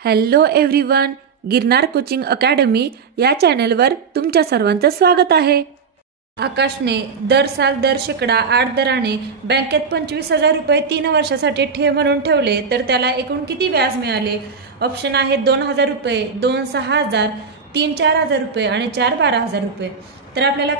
Hello everyone, Girnar coaching academy या चॅनलवर तुमच्या सर्वांचं स्वागत आहे। आकाशने दर साल दर शेकडा 8 दराने बँकेत 25,000 रुपये 3 वर्षासाठी ठेव म्हणून ठेवले तर त्याला एकूण किती व्याज मिळाले? ऑप्शन आहे 2,000 रुपये, 2 6,000, 3 4,000 रुपये आणि 4 12,000 रुपये। तर आपल्याला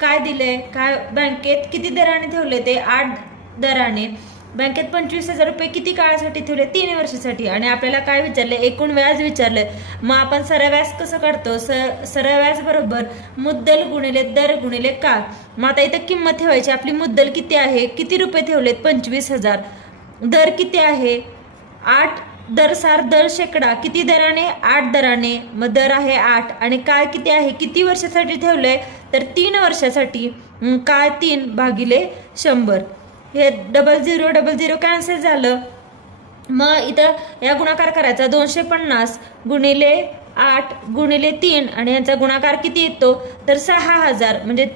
काय दिले, काय बँकेत किती दराने ठेवले ते 8 दराने बँकेत 25,000 रुपये किती काळासाठी ठेवले? 3 वर्षासाठी। आणि आपल्याला काय विचारले? एकूण व्याज विचारले। मग आपण सरळ व्याज कसं काढतो? सरळ व्याज बरोबर मुद्दल गुणिले दर गुणिले काळ। मग आता इथं किंमत ठेवायची। आपली मुद्दल किती आहे? किती रुपये ठेवलेत? 25,000। दर किती आहे? 8 दर सार दर शेकडा किती दराने? 8 दराने। मग दर आहे 8 आणि काळ किती आहे? किती वर्षासाठी ठेवलंय? तर 3 वर्षासाठी। काळ 3 भागिले 100। हे 0000 कॅन्सल झालं। मग इथं या गुणाकार करायचा 250 गुणिले 8 गुणिले 3 आणि यांचा गुणाकार किती येतो? तर 6,000। म्हणजे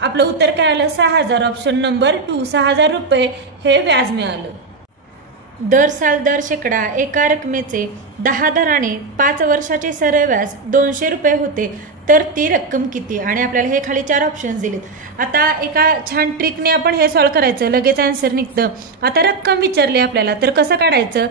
आपलं उत्तर काय आलं? 6,000। ऑप्शन नंबर 2, 6,000 रुपये हे व्याज मिळालं। दर साल दर शेकडा एका रकमेचे 10 दराने 5 वर्षाचे सरळ व्याज 200 रुपये होते तर ती रक्कम किती? आणि आपल्याला हे खाली 4 ऑप्शन्स दिलेत। आता एका छान ट्रिकने आपण हे सॉल्व्ह करायचं, लगेच आन्सर निघतं। आता रक्कम विचारली आपल्याला तर कसं काढायचं?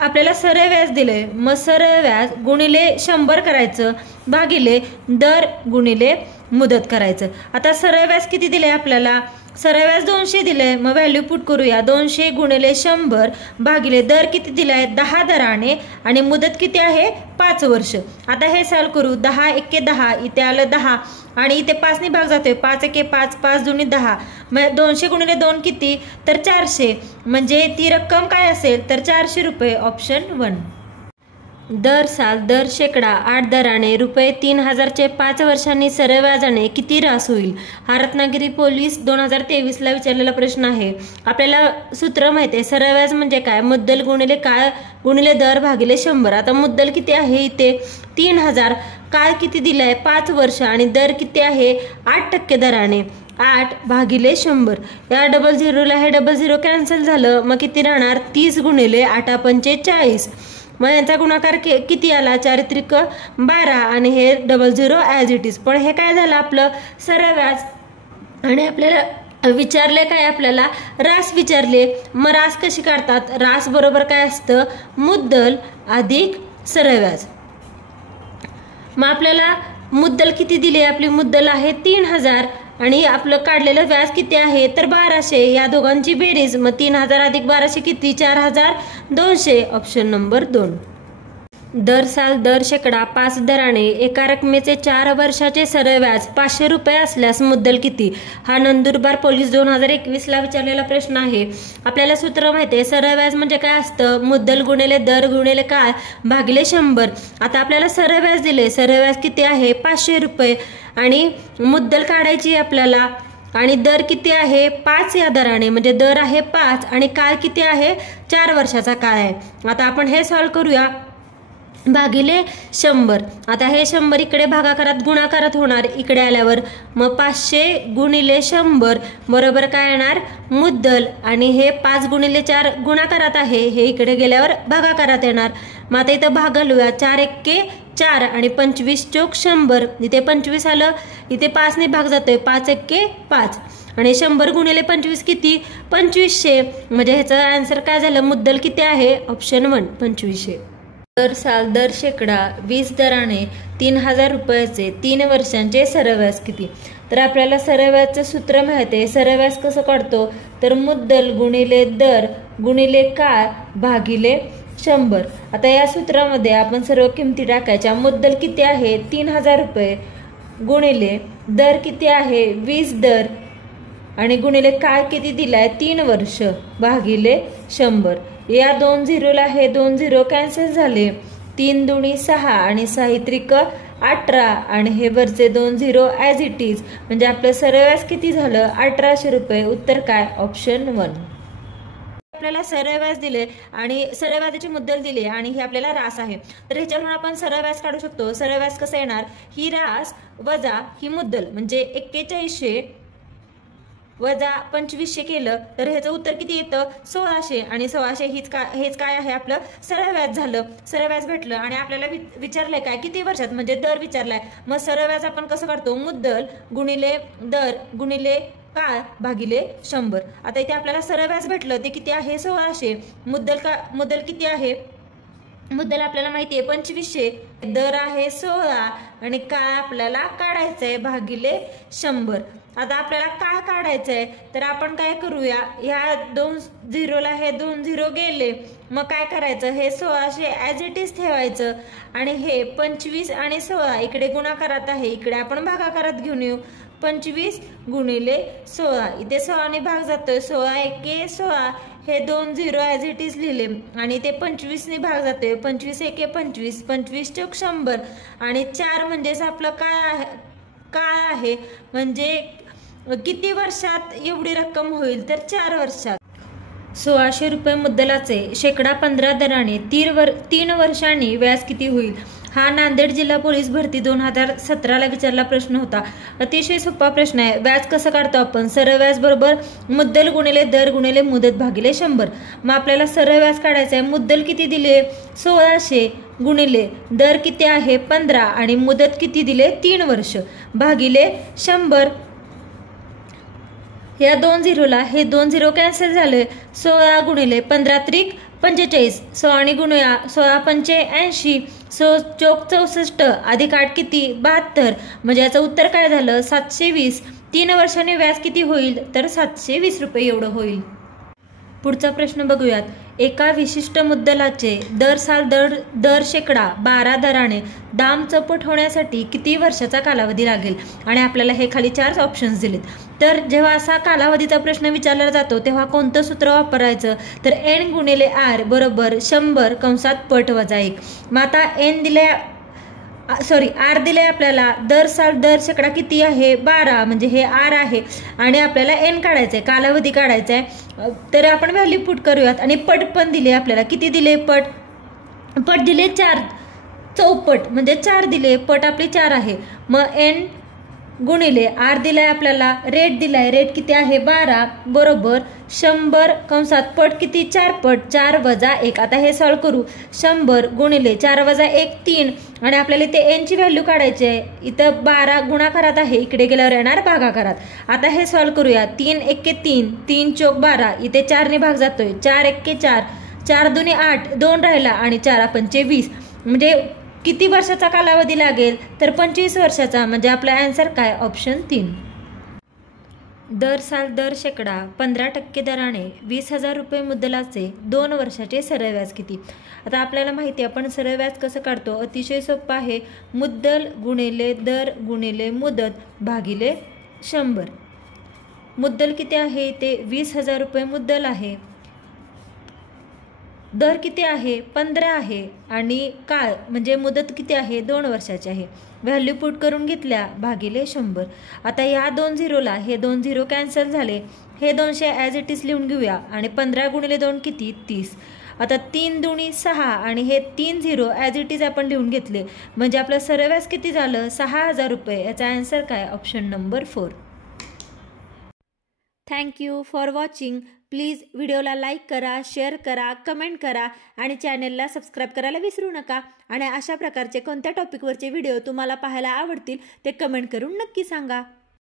आपल्याला सरळ व्याज दिले, मग सरळ व्याज गुणिले 100 करायचं भागिले दर गुणिले मुदत करायचं। आता सरळ व्याज किती दिले आपल्याला? सरळ व्याज 200 दिले, मग व्हॅल्यू पुट करूया। 200 गुणिले 100 भागिले दर किती दिलाय? 10 दराने आणि मुदत किती आहे? 5 वर्ष। आता हे सॉल्व्ह करू। 10 एके 10, इथे आलं 10 आणि इथे 5 ने भाग जातोय। 5 एके 5, 5 दुनी 10। मग 200 गुणिले 2 किती? तर 400। म्हणजे ती रक्कम काय असेल? तर 400 रुपये। ऑप्शन 1। दर साल दर शेकडा 8 दराने रुपये 3,000चे 5 वर्षांनी सरळ व्याजाने किती रास होईल? हा रत्नागिरी पोलीस 2023ला विचारलेला प्रश्न आहे। आपल्याला सूत्र माहिती आहे, सरळ व्याज म्हणजे काय? मुद्दल गुणिले काळ गुणिले दर भागिले 100। आता मुद्दल किती आहे? इथे 3,000। काळ किती दिलाय? 5 वर्ष आणि दर किती आहे? 8% दराने। 8 भागिले 100। या 00ला हे 00 कॅन्सल झालं, मग किती राहणार? 30 गुणिले 8 पंचे 40। मग यांचा गुणाकार किती आला? 4 त्रिक 12 आणि हे 00 ॲज इट इज। पण हे काय झालं? आपलं सरळ व्याज। आणि आपल्याला विचारले काय? आपल्याला रास विचारले। मग रास कशी काढतात? रास बरोबर काय असतं? मुद्दल अधिक सरळ व्याज। मग आपल्याला मुद्दल किती दिली? आपली मुद्दल आहे 3,000 आणि आपलं काढलेलं व्याज किती आहे? तर 1200। या दोघांची बेरीज, मग 3,000 अधिक 1200 किती? 4,200। Option number 2। दर साल दर शेकडा 5 दराने एका रकमेचे 4 वर्षाचे सरळ व्याज 500 रुपये असल्यास मुद्दल किती? हा नंदुरबार पोलीस 2021ला विचारलेला प्रश्न आहे। आपल्याला सूत्र माहिती आहे, सरळ व्याज म्हणजे काय असतं? मुद्दल गुणिले दर गुणिले काळ भागिले 100। आता आपल्याला सरळ व्याज दिले, सरळ व्याज किती आहे? 500 रुपये आणि मुद्दल काढायची आपल्याला। आणि दर किती आहे? 5 या दराने, म्हणजे दर आहे 5 आणि काळ किती आहे? 4 वर्षाचा काळ आहे। आता आपण हे सॉल्व्ह करूया भागिले 100। आता हे 100 इकडे भागाकारात गुणाकारात होणार इकडे आल्यावर, मग 500 गुणिले 100 बरोबर काय येणार? मुद्दल आणि हे 5 गुणिले 4 गुणाकारात आहे, हे इकडे गेल्यावर भागाकारात येणार। मग आता इथं भाग घालूया। 4 एक्के 4 आणि 25 चोक 100। इथे 25 आलं, इथे 5 ने भाग जातोय। 5 एक्के 5 आणि 100 गुणिले 25 किती? 2500। म्हणजे ह्याचा आन्सर काय झालं? मुद्दल किती आहे? ऑप्शन 1 2500। दर साल दर शेकडा 20 दराने 3,000 रुपयाचे 3 वर्षांचे सरळ व्याज किती? तर आपल्याला सरळ व्याजचं सूत्र माहिती आहे। सरळ व्याज कसं काढतो? तर मुद्दल गुणिले दर गुणिले काळ भागिले 100। आता या सूत्रामध्ये आपण सर्व किमती टाकायच्या। मुद्दल किती आहे? 3,000 रुपये गुणिले दर किती आहे? 20 दर आणि गुणिले काळ किती दिलाय? 3 वर्ष भागिले 100। या 2 0ला हे 2 0 कॅन्सल झाले। 3 दुनी 6 आणि 6 त्रिक 18 आणि हे वरचे 2 0 ॲज इट इज। म्हणजे आपलं सरळ व्याज किती झालं? 1800 रुपये। उत्तर काय? ऑप्शन 1। आपल्याला सरळ व्याज दिले आणि सरळ व्याजाची मुद्दल दिली आणि हे आपल्याला रास आहे, तर ह्याच्यावरून आपण सरळ व्याज काढू शकतो। सरळ व्याज कसं येणार? ही रास वजा ही मुद्दल, म्हणजे 41 वजा 2500 केलं तर ह्याचं उत्तर किती येतं 1600 आणि 1600 हेच काय आहे आपलं सरळ व्याज झालं. सरळ व्याज भेटलं आणि आपल्याला विचारलंय काय किती वर्षात म्हणजे दर विचारलाय. मग सरळ व्याज आपण कसं काढतो मुद्दल गुणिले दर गुणिले काळ भागिले 100. आता इथे आपल्याला सरळ व्याज भेटलं ते किती आहे 1600. मुद्दल किती आहे मुद्दल आपल्याला माहिती आहे 2500, दर आहे 16 आणि काळ आपल्याला काढायचं आहे भागिले 100. आता आपल्याला काळ काढायचं आहे तर आपण काय करूया ह्या 2 झिरोला हे 2 झिरो गेले मग काय करायचं हे 1600 ॲज इट इज ठेवायचं आणि हे 25 आणि 16 इकडे गुणाकारात आहे इकडे आपण भागाकारात घेऊन येऊ. 25 गुणिले 16 इथे 16 ने भाग जातोय 16 एके 16 हे 2 झिरो ॲज इट इज लिहिले आणि ते 25 ने भाग जातोय 25 एके 25 25 चौक 100 आणि 4 म्हणजेच आपलं काळ आहे म्हणजे किती वर्षात एवढी रक्कम होईल तर 4 वर्षात. 1600 रुपये मुद्दलाचे शेकडा 15 दराने 3 वर्षांनी व्याज किती होईल. हा नांदेड जिल्हा पोलीस भरती 2017ला विचारला प्रश्न होता. अतिशय सोपा प्रश्न आहे. व्याज कसं काढतो आपण सरळ व्याज बरोबर मुद्दल गुणिले दर गुणिले मुदत भागिले 100. मग आपल्याला सरळ व्याज काढायचं आहे. मुद्दल किती दिले 1600 गुणिले दर किती आहे 15 आणि मुदत किती दिले 3 वर्ष भागिले 100. या 2 झिरोला हे 2 झिरो कॅन्सल झाले. 16 गुणिले 15 त्रिक 45 16 गुणूया 16 पंचे 80 चौक 64 अधिक 8 किती 72 म्हणजे याचं उत्तर काय झालं 720. 3 वर्षांनी व्याज किती होईल तर 720 रुपये एवढं होईल. पुढचा प्रश्न बघूयात. एका विशिष्ट मुद्दलाचे दर शेकडा 12 दराने दाम चौपट होण्यासाठी किती वर्षाचा कालावधी लागेल आणि आपल्याला हे खाली 4 ऑप्शन्स दिलेत. तर जेव्हा असा कालावधीचा प्रश्न विचारला जातो तेव्हा कोणतं सूत्र वापरायचं तर n गुणिले r बरोबर 100 कंसात पट वजा 1. मग आता r दिले आपल्याला दर शेकडा किती आहे 12 म्हणजे हे r आहे आणि आपल्याला n काढायचं आहे कालावधी काढायचा आहे तर आपण व्हॅल्यू पुट करूयात आणि पट पण दिले आपल्याला किती दिले पट दिले 4 चौपट म्हणजे 4 दिले पट आपली 4 आहे. मग n गुणिले r दिलाय आपल्याला रेट दिलाय रेट किती आहे 12 बरोबर 100 कंसात पट किती 4 पट 4 वजा 1. आता हे सॉल्व करू 100 गुणिले 4 वजा 1 3 आणि आपल्याला इथे n ची व्हॅल्यू काढायची आहे. इथं 12 गुणाकारात आहे इकडे गेल्यावर येणार भागाकारात. आता हे सॉल्व करूया 3 एके 3 3 चौक 12 इथे 4 ने भाग जातोय 4 एके 4 4 दुनी 8 2 राहिला आणि 4 पंचे 20 म्हणजे किती वर्षाचा कालावधी लागेल तर 25 वर्षाचा म्हणजे आपला आन्सर काय ऑप्शन 3. दर शेकडा 15% दराने 20,000 रुपये मुद्दलाचे 2 वर्षाचे सरळ व्याज किती. आता आपल्याला माहिती आहे आपण सरळ व्याज कसं काढतो अतिशय सोपं आहे. मुद्दल गुणिले दर गुणिले मुदत भागिले 100. मुद्दल किती आहे ते 20,000 रुपये मुद्दल आहे. दर किती आहे 15 आहे आणि काळ म्हणजे मुदत किती आहे 2 वर्षाची आहे. व्हॅल्यू पुट करून घेतल्या भागिले 100. आता या 2 झिरोला हे 2 झिरो कॅन्सल झाले हे 200 ॲज इट इज लिहून घेऊया आणि 15 गुणिले 2 किती 30. आता 3 दुनी 6 आणि हे 3 झिरो ॲज इट इज आपण लिहून घेतले म्हणजे आपलं सरळ व्याज किती झालं 6,000 रुपये. याचा आन्सर काय option number 4. Thank you for watching. Please व्हिडिओला लाईक करा शेअर करा कमेंट करा आणि चॅनलला सबस्क्राईब करायला विसरू नका. आणि अशा प्रकारचे कोणत्या टॉपिकवरचे व्हिडिओ तुम्हाला पाहायला आवडतील ते कमेंट करून नक्की सांगा.